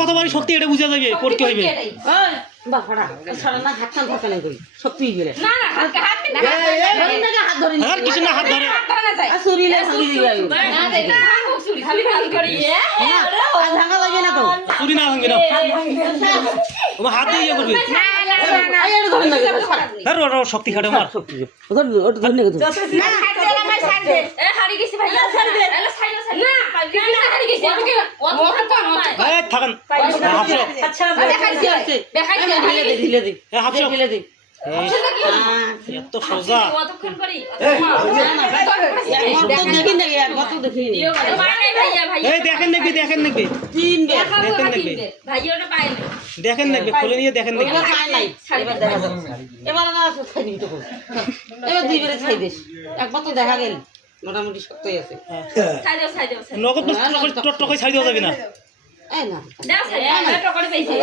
কতবারই শক্তি এটা বুঝা যাবে পড়তে হইবে বাপাড়া সারা না হাত কান থাকে না কই শক্তি গেলে না না হালকা হাত না হাত ধরে আর কিছু না হাত ধরে না যায় আর শরীরে ভাঙি দিবা না দেই না সুরি খালি খালি করি আর ভাঙা যাবে না তো চুরি না ভাঙবে না ও হাত দিয়ে করবে আই আর ধরে না আর ওর শক্তি খাটে মার শক্তি ধর ওটা ধরে না না সাইড দে আমার সাইড দে এ হারি গেছি ভাই সাইড দে এলা সাইড না না হারি গেছি ওকে ওকে কম এই থাকেন হাফসো আচ্ছা দেখাইছে দেখাইছে ঢিলে দে এ হাফসো ঢিলে দে এত সোজা কতক্ষণ করি কত দেখি না কত দেখি এই দেখেন নাকি তিন বে দেখেন নাকি ভাই ওটা পায় না দেখেন নাকি খুলে নিয়ে দেখেন নাকি এবার পায় নাই এবার দেখা যাবে এবার না ছাই দিবি তো এবার দুই বেরে ছাই দিস একবার তো দেখা গেল মোটামুটি শক্তই আছে সাইড দাও নগদ টক টক ছাড়ি দেওয়া যাবে না এই না দাও সাইড এটা করে পেইছে